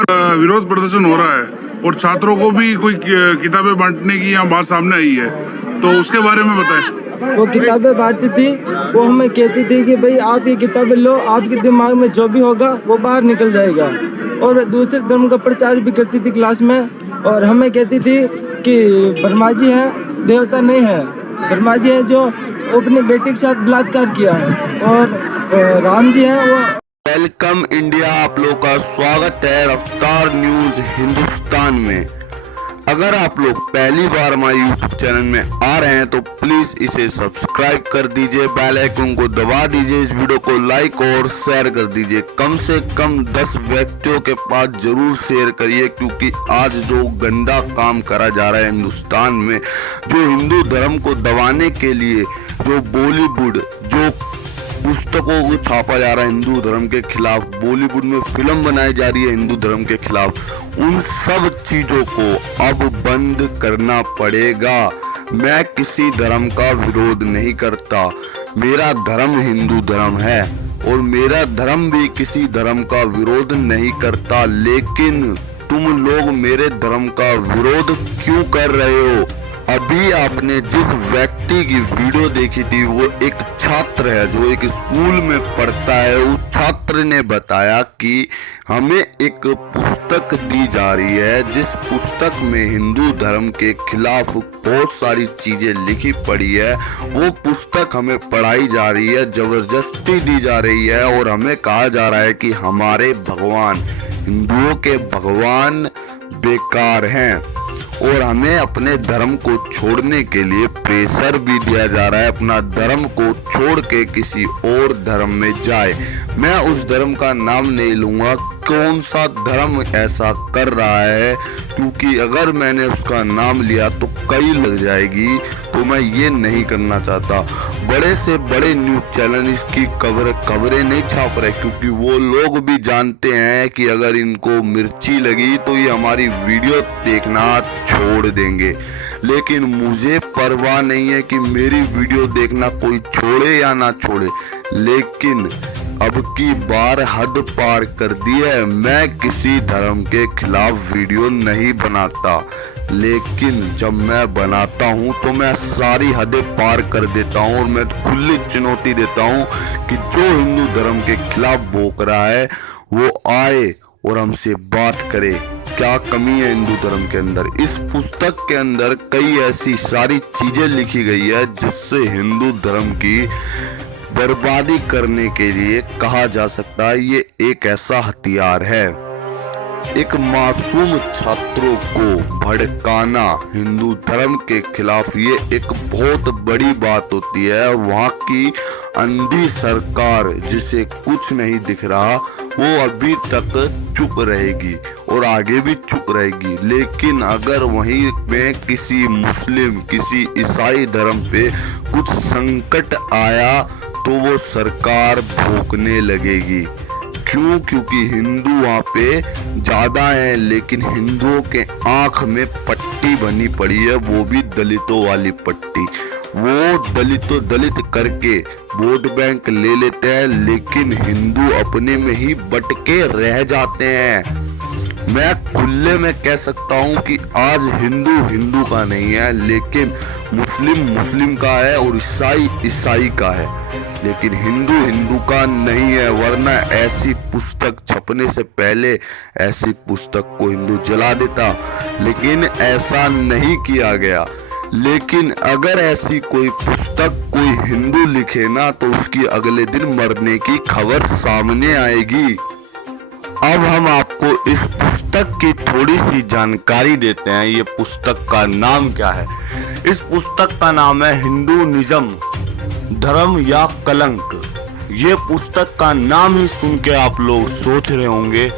विरोध प्रदर्शन हो रहा है और छात्रों को भी कोई किताबें बांटने की यहाँ बात सामने आई है, तो उसके बारे में बताएं। वो किताबें बांटती थी, वो हमें कहती थी कि भाई आप ये किताबें लो, आपके दिमाग में जो भी होगा वो बाहर निकल जाएगा। और दूसरे धर्म का प्रचार भी करती थी क्लास में, और हमें कहती थी कि ब्रह्मा जी हैं, देवता नहीं है। ब्रह्मा जी हैं जो अपनी बेटी के साथ बलात्कार किया है, और राम जी हैं वो। वेलकम इंडिया, आप लोग का स्वागत है रफ्तार न्यूज हिंदुस्तान में। अगर आप लोग पहली बार हमारे यूट्यूब चैनल में आ रहे हैं तो प्लीज इसे सब्सक्राइब कर दीजिए, बेल आइकन को दबा दीजिए, इस वीडियो को लाइक और शेयर कर दीजिए। कम से कम 10 व्यक्तियों के पास जरूर शेयर करिए, क्योंकि आज जो गंदा काम करा जा रहा है हिंदुस्तान में, जो हिंदू धर्म को दबाने के लिए जो बॉलीवुड जो पुस्तकों को छापा जा रहा है हिंदू धर्म के खिलाफ, बॉलीवुड में फिल्म बनाई जा रही है हिंदू धर्म के खिलाफ, उन सब चीजों को अब बंद करना पड़ेगा। मैं किसी धर्म का विरोध नहीं करता, मेरा धर्म हिंदू धर्म है और मेरा धर्म भी किसी धर्म का विरोध नहीं करता, लेकिन तुम लोग मेरे धर्म का विरोध क्यों कर रहे हो? अभी आपने जिस व्यक्ति की वीडियो देखी थी वो एक छात्र है जो एक स्कूल में पढ़ता है। उस छात्र ने बताया कि हमें एक पुस्तक दी जा रही है, जिस पुस्तक में हिंदू धर्म के खिलाफ बहुत सारी चीजें लिखी पड़ी है। वो पुस्तक हमें पढ़ाई जा रही है, जबरदस्ती दी जा रही है, और हमें कहा जा रहा है कि हमारे भगवान, हिंदुओं के भगवान बेकार हैं, और हमें अपने धर्म को छोड़ने के लिए प्रेशर भी दिया जा रहा है, अपना धर्म को छोड़ के किसी और धर्म में जाए। मैं उस धर्म का नाम नहीं लूंगा, कौन सा धर्म ऐसा कर रहा है, क्योंकि अगर मैंने उसका नाम लिया तो कई लग जाएगी, तो मैं ये नहीं करना चाहता। बड़े से बड़े न्यूज चैनल इसकी खबरें नहीं छाप रहे, क्योंकि वो लोग भी जानते हैं कि अगर इनको मिर्ची लगी तो ये हमारी वीडियो देखना छोड़ देंगे। लेकिन मुझे परवाह नहीं है कि मेरी वीडियो देखना कोई छोड़े या ना छोड़े, लेकिन अब की बार हद पार कर दी है। मैं किसी धर्म के खिलाफ वीडियो नहीं बनाता, लेकिन जब मैं बनाता हूं तो मैं सारी हदें पार कर देता हूं, और मैं खुली चुनौती देता हूं कि जो हिंदू धर्म के खिलाफ भोंक रहा है वो आए और हमसे बात करे। क्या कमी है हिंदू धर्म के अंदर? इस पुस्तक के अंदर कई ऐसी सारी चीजें लिखी गई है जिससे हिंदू धर्म की बर्बादी करने के लिए कहा जा सकता है ये एक ऐसा हथियार है। एक मासूम छात्रों को भड़काना हिंदू धर्म के खिलाफ ये एक बहुत बड़ी बात होती है। वहाँ की अंधी सरकार जिसे कुछ नहीं दिख रहा वो अभी तक चुप रहेगी और आगे भी चुप रहेगी, लेकिन अगर वहीं में किसी मुस्लिम, किसी ईसाई धर्म पे कुछ संकट आया तो वो सरकार भौंकने लगेगी। क्यों? क्योंकि हिंदू वहाँ पे ज्यादा है, लेकिन हिंदुओं के आंख में पट्टी बनी पड़ी है, वो भी दलितों वाली पट्टी। वो दलित करके वोट बैंक ले लेते हैं, लेकिन हिंदू अपने में ही बटके रह जाते हैं। मैं खुले में कह सकता हूँ कि आज हिंदू का नहीं है, लेकिन मुस्लिम का है और ईसाई का है, लेकिन हिंदू का नहीं है। वरना ऐसी पुस्तक छपने से पहले ऐसी पुस्तक को हिंदू जला देता, लेकिन ऐसा नहीं किया गया। लेकिन अगर ऐसी कोई पुस्तक कोई हिंदू लिखे ना तो उसकी अगले दिन मरने की खबर सामने आएगी। अब हम आपको इस पुस्तक की थोड़ी सी जानकारी देते हैं। ये पुस्तक का नाम क्या है? इस पुस्तक का नाम है हिंदूनिज्म, धर्म या कलंक। ये पुस्तक का नाम ही सुन के आप लोग सोच रहे होंगे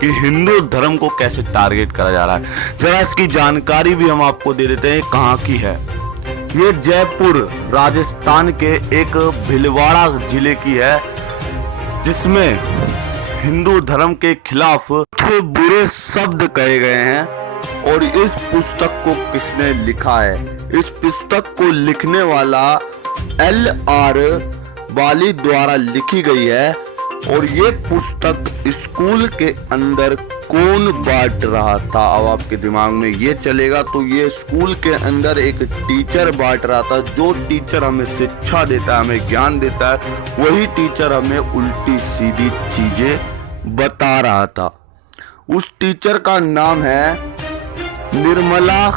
कि हिंदू धर्म को कैसे टारगेट करा जा रहा है। जरा इसकी जानकारी भी हम आपको दे देते हैं कहाँ की है। ये जयपुर राजस्थान के एक भीलवाड़ा जिले की है, जिसमें हिंदू धर्म के खिलाफ कुछ बुरे शब्द कहे गए हैं। और इस पुस्तक को किसने लिखा है? इस पुस्तक को लिखने वाला LR वाली द्वारा लिखी गई है, और ये पुस्तक स्कूल के अंदर कौन बांट रहा था। अब आपके दिमाग में ये चलेगा तो ये स्कूल के अंदर एक टीचर बांट रहा था। जो टीचर हमें शिक्षा देता है, हमें ज्ञान देता है, वही टीचर हमें उल्टी सीधी चीजें बता रहा था। उस टीचर का नाम है निर्मला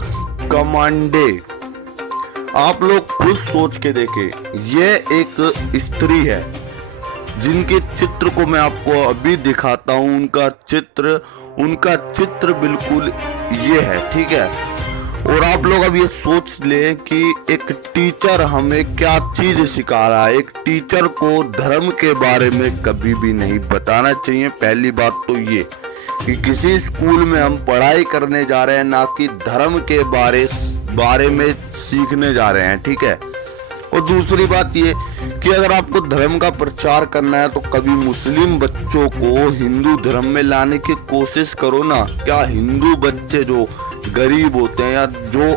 कमांडे। आप लोग खुद सोच के देखें, ये एक स्त्री है जिनके चित्र को मैं आपको अभी दिखाता हूं। उनका चित्र बिल्कुल ये है, ठीक है। और आप लोग अब ये सोच ले कि एक टीचर हमें क्या चीज सिखा रहा है। एक टीचर को धर्म के बारे में कभी भी नहीं बताना चाहिए। पहली बात तो ये कि किसी स्कूल में हम पढ़ाई करने जा रहे हैं, ना कि धर्म के बारे में सीखने जा रहे हैं, ठीक है। और दूसरी बात ये कि अगर आपको धर्म का प्रचार करना है तो कभी मुस्लिम बच्चों को हिंदू धर्म में लाने की कोशिश करो ना। क्या हिंदू बच्चे जो गरीब होते हैं या जो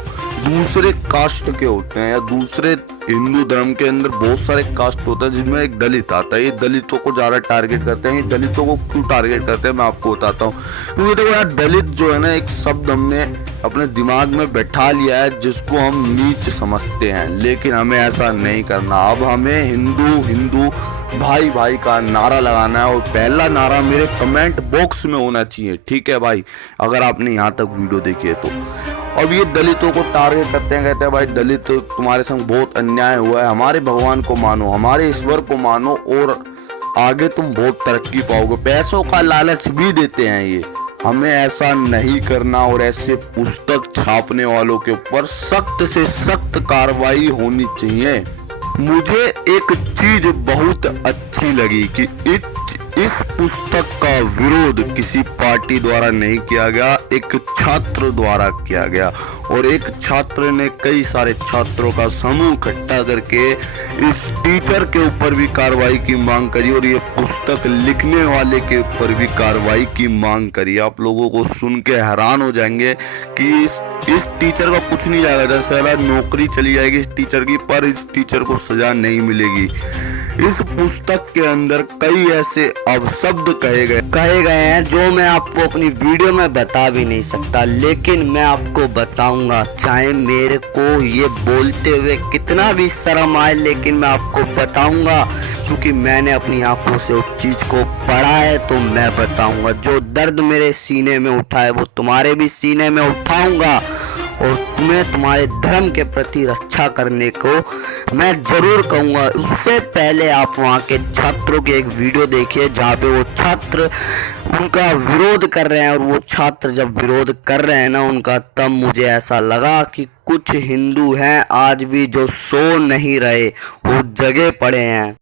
दूसरे कास्ट के होते हैं या दूसरे हिंदू धर्म के अंदर बहुत सारे कास्ट होते हैं जिनमें एक दलित आता है, ये दलितों को ज्यादा टारगेट करते हैं। ये दलितों को क्यों टारगेट करते हैं मैं आपको बताता हूँ। क्योंकि देखो यार, दलित जो है ना, एक शब्द हमने अपने दिमाग में बैठा लिया है जिसको हम नीच समझते हैं, लेकिन हमें ऐसा नहीं करना। अब हमें हिंदू भाई भाई का नारा लगाना है और पहला नारा मेरे कमेंट बॉक्स में होना चाहिए, ठीक है भाई, अगर आपने यहाँ तक वीडियो देखी है तो। अब ये दलितों को टारगेट करते हैं, कहते हैं भाई दलित तुम्हारे संग बहुत अन्याय हुआ है, हमारे भगवान को मानो, हमारे ईश्वर को मानो और आगे तुम बहुत तरक्की पाओगे। पैसों का लालच भी देते हैं ये। हमें ऐसा नहीं करना और ऐसे पुस्तक छापने वालों के ऊपर सख्त से सख्त कार्रवाई होनी चाहिए। मुझे एक चीज बहुत अच्छी लगी कि इस पुस्तक का विरोध किसी पार्टी द्वारा नहीं किया गया, एक छात्र द्वारा किया गया। और एक छात्र ने कई सारे छात्रों का समूह इकट्ठा करके इस टीचर के ऊपर भी कार्रवाई की मांग करी और ये पुस्तक लिखने वाले के ऊपर भी कार्रवाई की मांग करी। आप लोगों को सुन के हैरान हो जाएंगे कि इस टीचर का कुछ नहीं जाएगा, जैसे नौकरी चली जाएगी इस टीचर की, पर इस टीचर को सजा नहीं मिलेगी। इस पुस्तक के अंदर कई ऐसे अपशब्द कहे गए हैं जो मैं आपको अपनी वीडियो में बता भी नहीं सकता, लेकिन मैं आपको बताऊंगा। चाहे मेरे को ये बोलते हुए कितना भी शर्म आए, लेकिन मैं आपको बताऊंगा क्योंकि मैंने अपनी आंखों से उस चीज को पढ़ा है, तो मैं बताऊंगा। जो दर्द मेरे सीने में उठा है वो तुम्हारे भी सीने में उठाऊंगा और तुम्हें तुम्हारे धर्म के प्रति रक्षा करने को मैं जरूर कहूँगा। उससे पहले आप वहाँ के छात्रों की एक वीडियो देखिए जहाँ पे वो छात्र उनका विरोध कर रहे हैं। और वो छात्र जब विरोध कर रहे हैं ना उनका, तब मुझे ऐसा लगा कि कुछ हिंदू हैं आज भी जो सो नहीं रहे, वो जगे पड़े हैं।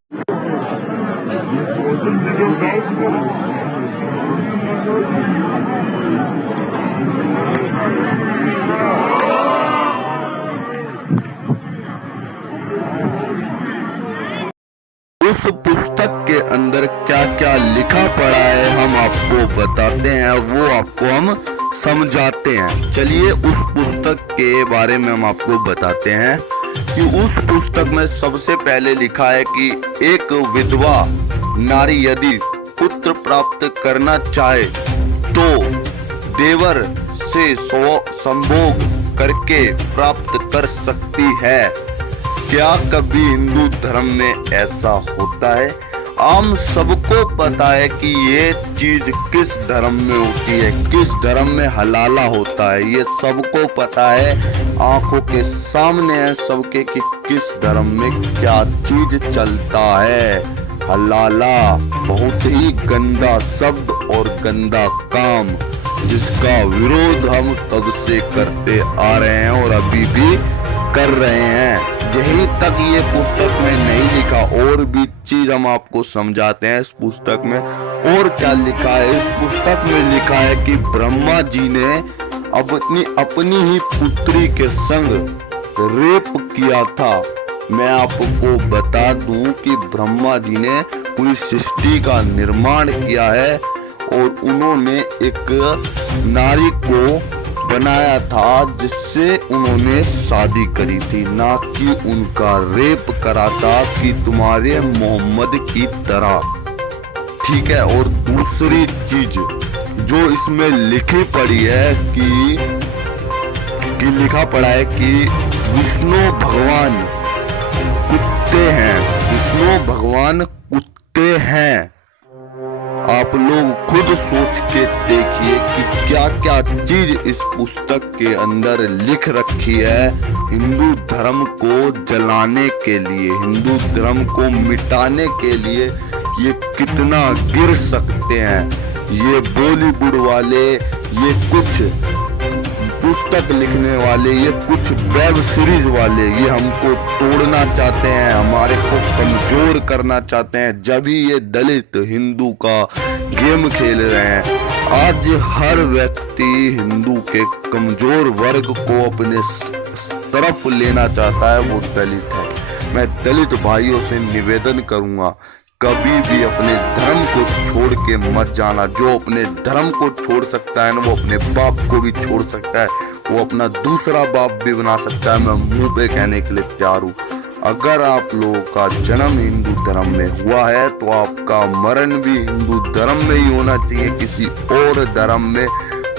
उस पुस्तक के अंदर क्या क्या लिखा पड़ा है हम आपको बताते हैं, वो आपको हम समझाते हैं। चलिए उस पुस्तक के बारे में हम आपको बताते हैं कि उस पुस्तक में सबसे पहले लिखा है कि एक विधवा नारी यदि पुत्र प्राप्त करना चाहे तो देवर से संभोग करके प्राप्त कर सकती है। क्या कभी हिंदू धर्म में ऐसा होता है? हम सबको पता है कि ये चीज किस धर्म में होती है, किस धर्म में हलाला होता है, ये सबको पता है, आंखों के सामने है सबके कि किस धर्म में क्या चीज चलता है। हलाला बहुत ही गंदा शब्द और गंदा काम, जिसका विरोध हम कब से करते आ रहे हैं और अभी भी कर रहे हैं। यही तक ये पुस्तक में नहीं लिखा, और भी चीज हम आपको समझाते हैं इस पुस्तक में। और क्या लिखा है इस पुस्तक में? लिखा है कि ब्रह्मा जी ने अपनी ही पुत्री के संग रेप किया था। मैं आपको बता दूं कि ब्रह्मा जी ने पूरी सृष्टि का निर्माण किया है और उन्होंने एक नारी को बनाया था जिससे उन्होंने शादी करी थी, ना कि उनका रेप करा था कि तुम्हारे मोहम्मद की तरह, ठीक है। और दूसरी चीज जो इसमें लिखी पड़ी है कि लिखा पड़ा है कि विष्णु भगवान कुत्ते हैं, विष्णु भगवान कुत्ते हैं। आप लोग खुद सोच के देखिए कि क्या क्या चीज इस पुस्तक के अंदर लिख रखी है हिंदू धर्म को जलाने के लिए, हिंदू धर्म को मिटाने के लिए ये कितना गिर सकते हैं। ये बॉलीवुड वाले, ये कुछ पुस्तक लिखने वाले, ये कुछ वेब सीरीज वाले, ये हमको तोड़ना चाहते हैं, हमारे को कमजोर करना चाहते हैं। जब ही ये दलित हिंदू का गेम खेल रहे हैं। आज हर व्यक्ति हिंदू के कमजोर वर्ग को अपने तरफ लेना चाहता है, वो दलित है। मैं दलित भाइयों से निवेदन करूंगा, कभी भी अपने धर्म को छोड़ के मत जाना। जो अपने धर्म को छोड़ सकता है ना, वो अपने बाप को भी छोड़ सकता है, वो अपना दूसरा बाप भी बना सकता है। मैं मुंह पे कहने के लिए तैयार हूँ। अगर आप लोगों का जन्म हिंदू धर्म में हुआ है तो आपका मरण भी हिंदू धर्म में ही होना चाहिए, किसी और धर्म में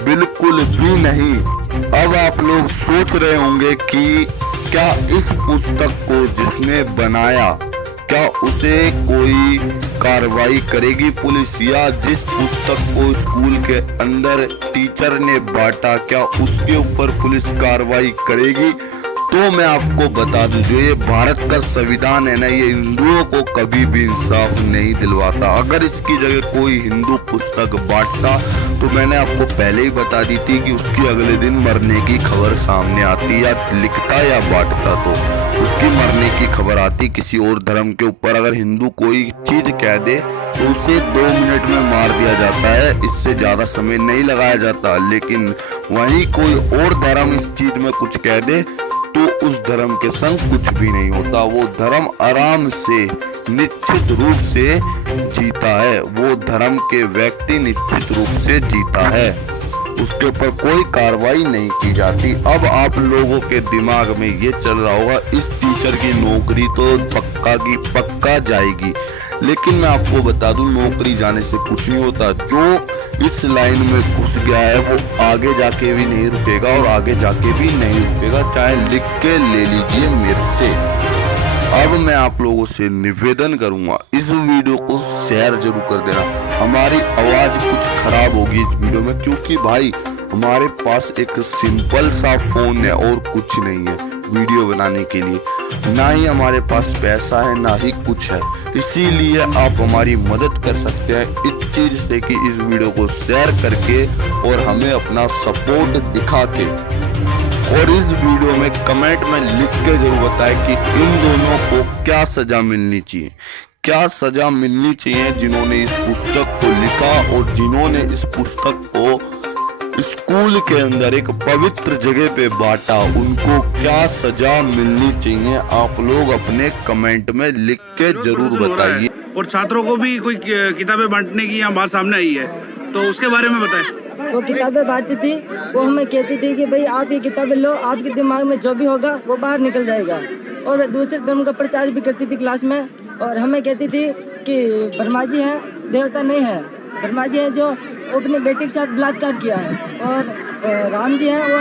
बिल्कुल भी नहीं। अब आप लोग सोच रहे होंगे कि क्या इस पुस्तक को जिसने बनाया, क्या उसे कोई कार्रवाई करेगी पुलिस, या जिस पुस्तक को स्कूल के अंदर टीचर ने बांटा क्या उसके ऊपर पुलिस कार्रवाई करेगी? तो मैं आपको बता दूं, जो ये भारत का संविधान है ना, ये हिंदुओं को कभी भी इंसाफ नहीं दिलवाता। अगर इसकी जगह कोई हिंदू पुस्तक बांटता तो मैंने आपको पहले ही बता दी थी कि उसकी अगले दिन मरने की खबर सामने आती, या लिखता या बांटता तो उसकी मरने की खबर आती किसी और धर्म के ऊपर। अगर हिंदू कोई चीज कह दे तो उसे 2 मिनट में मार दिया जाता है, इससे ज्यादा समय नहीं लगाया जाता। लेकिन वहीं कोई और धर्म इस चीज में कुछ कह दे तो उस धर्म के संग कुछ भी नहीं होता। वो धर्म आराम से निश्चित रूप से जीता है, वो धर्म के व्यक्ति निश्चित रूप से जीता है, उसके ऊपर कोई कार्रवाई नहीं की जाती। अब आप लोगों के दिमाग में ये चल रहा होगा इस टीचर की नौकरी तो पक्का की पक्का जाएगी, लेकिन मैं आपको बता दूं नौकरी जाने से कुछ नहीं होता। जो इस लाइन में घुस गया है वो आगे जाके भी नहीं रुकेगा और आगे जाके भी नहीं रुकेगा, चाहे लिख के ले लीजिए मेरे से। अब मैं आप लोगों से निवेदन करूंगा, इस वीडियो को शेयर जरूर कर देना। हमारी आवाज कुछ खराब होगी इस वीडियो में, क्योंकि भाई हमारे पास एक सिंपल सा फोन है और कुछ नहीं है वीडियो बनाने के लिए, ना ही हमारे पास पैसा है ना ही कुछ है। इसीलिए आप हमारी मदद कर सकते हैं इस चीज से कि इस वीडियो को शेयर करके और हमें अपना सपोर्ट दिखा के, और इस वीडियो में कमेंट में लिख के जरूर बताएं कि इन दोनों को क्या सजा मिलनी चाहिए, क्या सजा मिलनी चाहिए जिन्होंने इस पुस्तक को लिखा और जिन्होंने इस पुस्तक को स्कूल के अंदर एक पवित्र जगह पे बांटा, उनको क्या सजा मिलनी चाहिए। आप लोग अपने कमेंट में लिख के जरूर बताइए। और छात्रों को भी कोई किताबें बांटने की यहाँ बात सामने आई है, तो उसके बारे में बताएं। वो किताबें बांटती थी, वो हमें कहती थी कि भाई आप ये किताबें लो, आपके दिमाग में जो भी होगा वो बाहर निकल जाएगा। और दूसरे धर्म का प्रचार भी करती थी क्लास में, और हमें कहती थी कि ब्रह्मा जी हैं, देवता नहीं है। ब्रह्मा जी हैं जो अपने बेटे के साथ बलात्कार किया है, और राम जी हैं वो